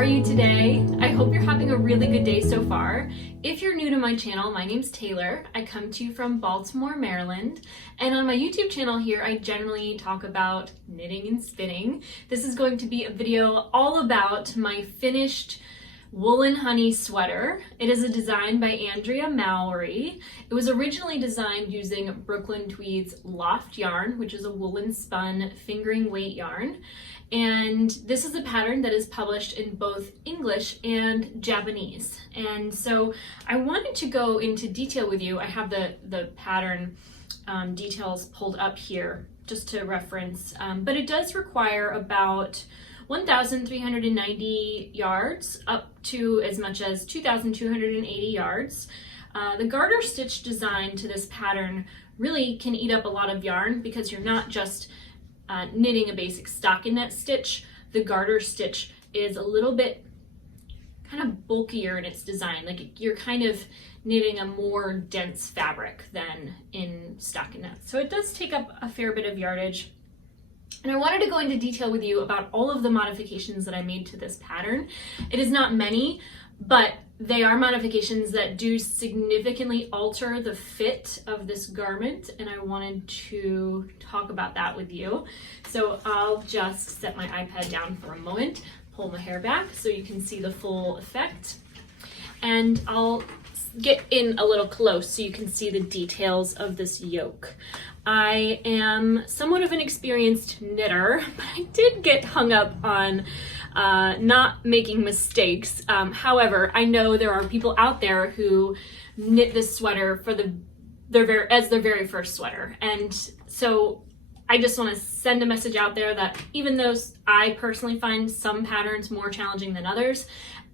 are you today? I hope you're having a really good day so far. If you're new to my channel, my name's Taylor. I come to you from Baltimore, Maryland, and on my YouTube channel here, I generally talk about knitting and spinning. This is going to be a video all about my finished woolen honey sweater. It is a design by Andrea Mowry. It was originally designed using Brooklyn Tweed's Loft yarn, which is a woolen spun fingering weight yarn. And this is a pattern that is published in both English and Japanese. And so I wanted to go into detail with you. I have the pattern details pulled up here just to reference, but it does require about 1,390 yards up to as much as 2,280 yards. The garter stitch design to this pattern really can eat up a lot of yarn because you're not just knitting a basic stockinette stitch. The garter stitch is a little bit kind of bulkier in its design. Like you're kind of knitting a more dense fabric than in stockinette. So it does take up a fair bit of yardage. And I wanted to go into detail with you about all of the modifications that I made to this pattern. It is not many, but they are modifications that do significantly alter the fit of this garment, and I wanted to talk about that with you. So I'll just set my iPad down for a moment, pull my hair back so you can see the full effect, and I'll get in a little close so you can see the details of this yoke. I am somewhat of an experienced knitter, but I did get hung up on not making mistakes. However, I know there are people out there who knit this sweater for as their very first sweater. And so I just want to send a message out there that even though I personally find some patterns more challenging than others,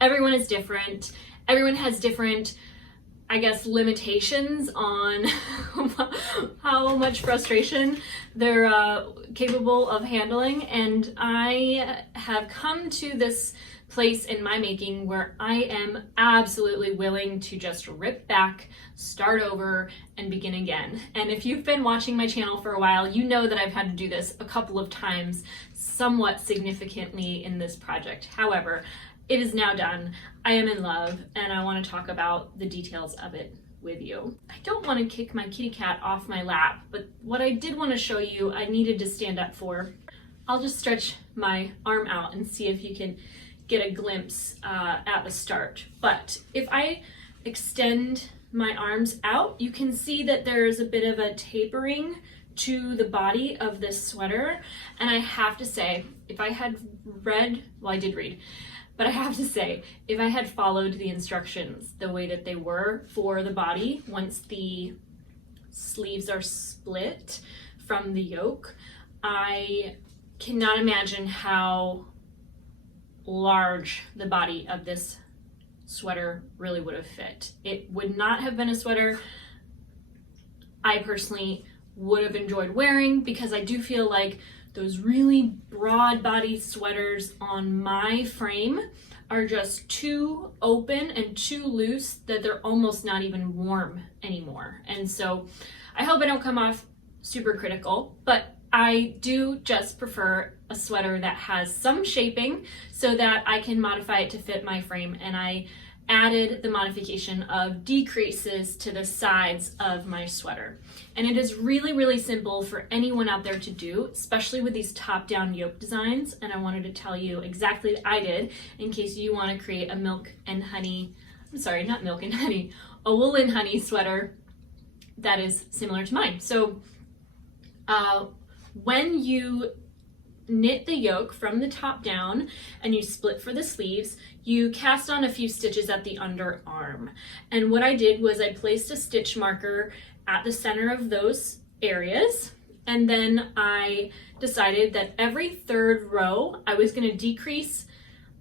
everyone is different. Everyone has different, I guess, limitations on how much frustration they're capable of handling. And I have come to this place in my making where I am absolutely willing to just rip back, start over, and begin again. And if you've been watching my channel for a while, you know that I've had to do this a couple of times, somewhat significantly in this project. However, it is now done. I am in love, and I want to talk about the details of it with you. I don't want to kick my kitty cat off my lap, but what I did want to show you, I needed to stand up for. I'll just stretch my arm out and see if you can get a glimpse at the start. But if I extend my arms out, you can see that there's a bit of a tapering to the body of this sweater. And I have to say, if I had read, well, I did read, but I have to say, if I had followed the instructions the way that they were for the body, once the sleeves are split from the yoke, I cannot imagine how large the body of this sweater really would have fit. It would not have been a sweater I personally would have enjoyed wearing, because I do feel like those really broad body sweaters on my frame are just too open and too loose that they're almost not even warm anymore. And so I hope I don't come off super critical, but I do just prefer a sweater that has some shaping so that I can modify it to fit my frame. And I added the modification of decreases to the sides of my sweater. And it is really, really simple for anyone out there to do, especially with these top-down yoke designs. And I wanted to tell you exactly what I did in case you want to create a milk and honey, I'm sorry, not milk and honey, a woolen honey sweater that is similar to mine. So when you knit the yoke from the top down and you split for the sleeves, you cast on a few stitches at the underarm. And what I did was I placed a stitch marker at the center of those areas, and then I decided that every third row I was going to decrease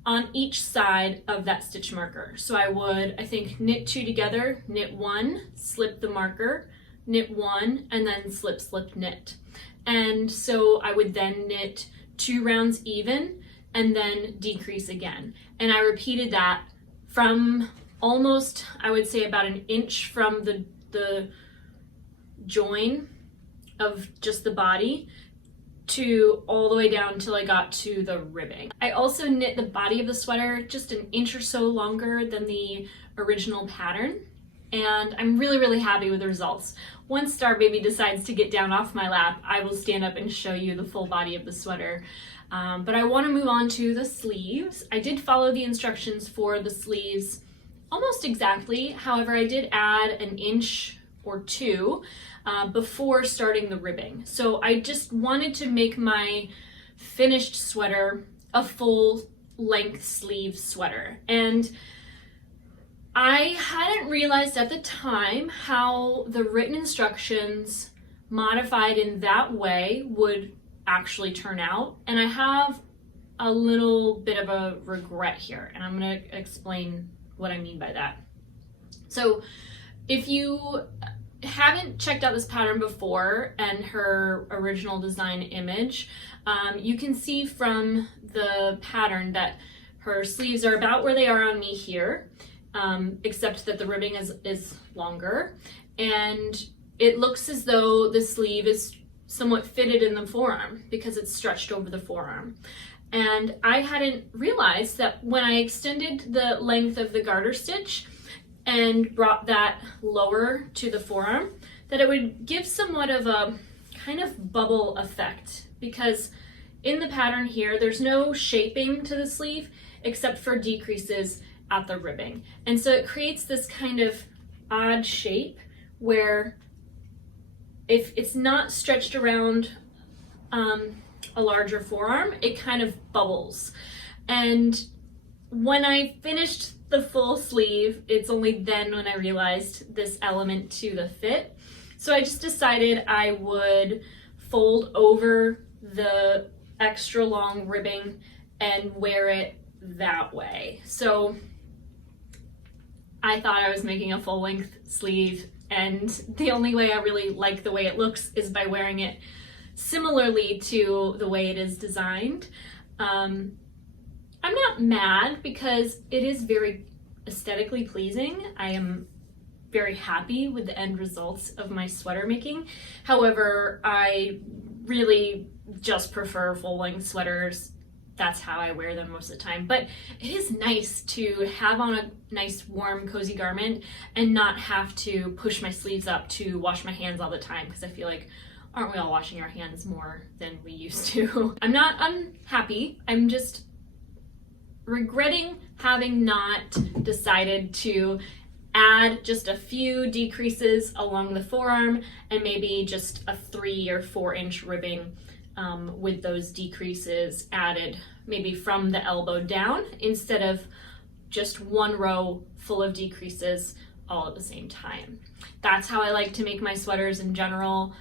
on each side of that stitch marker. So I would, I think, knit two together, knit one, slip the marker, knit one, and then slip, slip, knit. And so I would then knit 2 rounds even and then decrease again. And I repeated that from almost, I would say, about an inch from the join of just the body to all the way down until I got to the ribbing. I also knit the body of the sweater just an inch or so longer than the original pattern, and I'm really, really happy with the results. Once Star Baby decides to get down off my lap, I will stand up and show you the full body of the sweater. But I want to move on to the sleeves. I did follow the instructions for the sleeves almost exactly. However, I did add an inch or two before starting the ribbing. So I just wanted to make my finished sweater a full length sleeve sweater. And I hadn't realized at the time how the written instructions modified in that way would actually turn out. And I have a little bit of a regret here, and I'm going to explain what I mean by that. So if you haven't checked out this pattern before and her original design image, you can see from the pattern that her sleeves are about where they are on me here, except that the ribbing is longer, and it looks as though the sleeve is somewhat fitted in the forearm because it's stretched over the forearm. And I hadn't realized that when I extended the length of the garter stitch and brought that lower to the forearm, that it would give somewhat of a kind of bubble effect, because in the pattern here there's no shaping to the sleeve except for decreases at the ribbing. And so it creates this kind of odd shape where if it's not stretched around a larger forearm, it kind of bubbles. And when I finished the full sleeve, it's only then when I realized this element to the fit. So I just decided I would fold over the extra long ribbing and wear it that way. So I thought I was making a full length sleeve, and the only way I really like the way it looks is by wearing it similarly to the way it is designed. I'm not mad because it is very aesthetically pleasing. I am very happy with the end results of my sweater making. However, I really just prefer full length sweaters. That's how I wear them most of the time. But it is nice to have on a nice warm cozy garment and not have to push my sleeves up to wash my hands all the time, because I feel like, aren't we all washing our hands more than we used to? I'm not unhappy. I'm just regretting having not decided to add just a few decreases along the forearm and maybe just a 3 or 4 inch ribbing with those decreases added maybe from the elbow down instead of just one row full of decreases all at the same time. That's how I like to make my sweaters in general,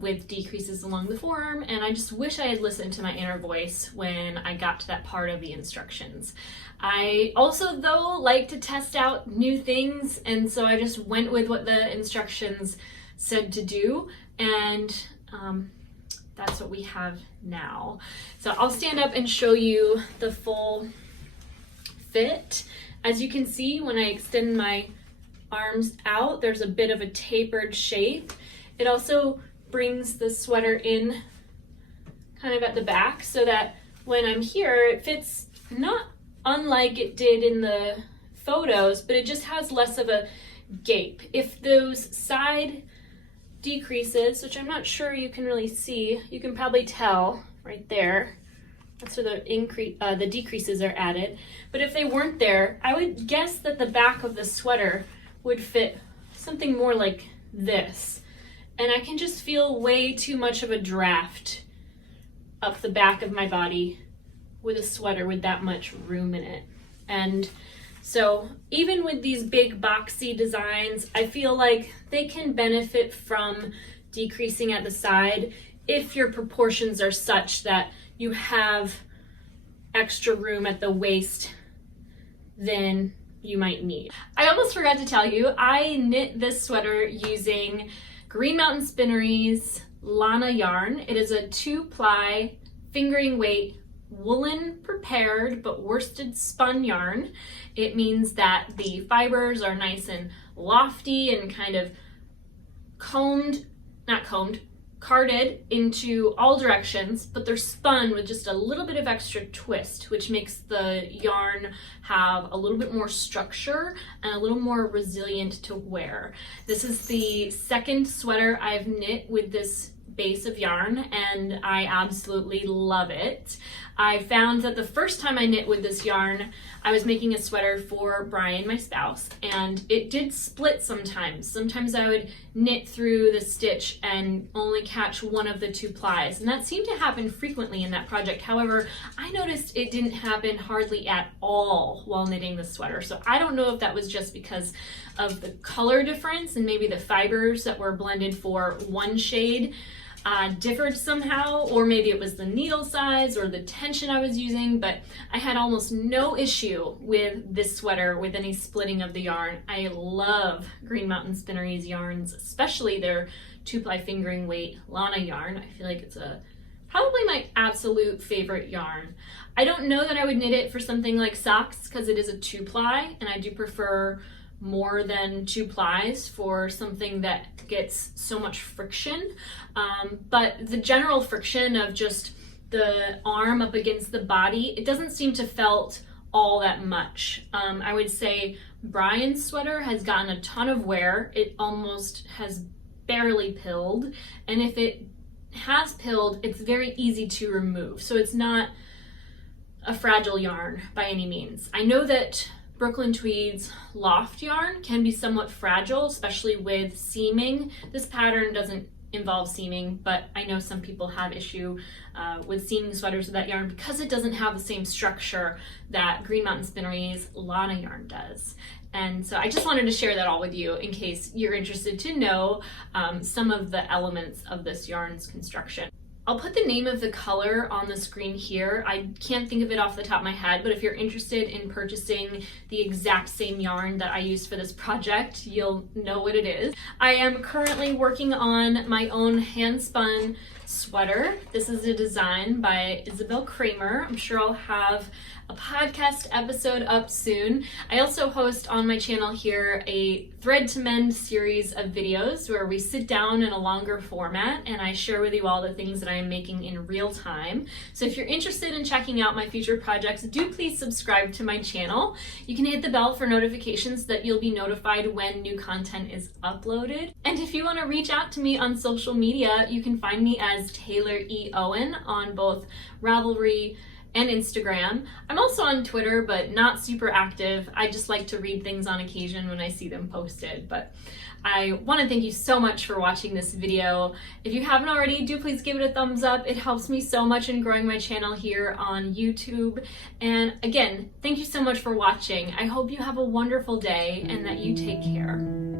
with decreases along the forearm, and I just wish I had listened to my inner voice when I got to that part of the instructions. I also, though, like to test out new things, and so I just went with what the instructions said to do, and that's what we have now. So I'll stand up and show you the full fit. As you can see, when I extend my arms out, there's a bit of a tapered shape. It also brings the sweater in kind of at the back so that when I'm here, it fits not unlike it did in the photos, but it just has less of a gape. If those side decreases, which I'm not sure you can really see, you can probably tell right there, that's where the decreases are added. But if they weren't there, I would guess that the back of the sweater would fit something more like this. And I can just feel way too much of a draft up the back of my body with a sweater with that much room in it. And so even with these big boxy designs, I feel like they can benefit from decreasing at the side if your proportions are such that you have extra room at the waist than you might need. I almost forgot to tell you, I knit this sweater using Green Mountain Spinnery's Lana yarn. It is a 2-ply fingering weight woolen prepared but worsted spun yarn. It means that the fibers are nice and lofty and kind of carded into all directions, but they're spun with just a little bit of extra twist, which makes the yarn have a little bit more structure and a little more resilient to wear. This is the second sweater I've knit with this base of yarn, and I absolutely love it. I found that the first time I knit with this yarn, I was making a sweater for Brian, my spouse, and it did split sometimes. Sometimes I would knit through the stitch and only catch one of the two plies, and that seemed to happen frequently in that project. However, I noticed it didn't happen hardly at all while knitting the sweater, so I don't know if that was just because of the color difference and maybe the fibers that were blended for one shade differed somehow, or maybe it was the needle size or the tension I was using, but I had almost no issue with this sweater with any splitting of the yarn. I love Green Mountain Spinnery's yarns, especially their 2-ply fingering weight Lana yarn. I feel like it's probably my absolute favorite yarn. I don't know that I would knit it for something like socks because it is a 2-ply, and I do prefer more than 2 plies for something that gets so much friction, but the general friction of just the arm up against the body, it doesn't seem to felt all that much. I would say Brian's sweater has gotten a ton of wear. It almost has barely pilled, and if it has pilled, it's very easy to remove, so it's not a fragile yarn by any means. I know that Brooklyn Tweed's Loft yarn can be somewhat fragile, especially with seaming. This pattern doesn't involve seaming, but I know some people have issue with seaming sweaters with that yarn because it doesn't have the same structure that Green Mountain Spinnery's Lana yarn does. And so I just wanted to share that all with you in case you're interested to know some of the elements of this yarn's construction. I'll put the name of the color on the screen here. I can't think of it off the top of my head, but if you're interested in purchasing the exact same yarn that I used for this project, you'll know what it is. I am currently working on my own hand-spun sweater. This is a design by Isabel Kramer. I'm sure I'll have a podcast episode up soon. I also host on my channel here a Thread to Mend series of videos where we sit down in a longer format and I share with you all the things that I am making in real time. So if you're interested in checking out my future projects, do please subscribe to my channel. You can hit the bell for notifications that you'll be notified when new content is uploaded. And if you want to reach out to me on social media, you can find me as Taylor E. Owen on both Ravelry and Instagram. I'm also on Twitter, but not super active. I just like to read things on occasion when I see them posted. But I want to thank you so much for watching this video. If you haven't already, do please give it a thumbs up. It helps me so much in growing my channel here on YouTube. And again, thank you so much for watching. I hope you have a wonderful day and that you take care.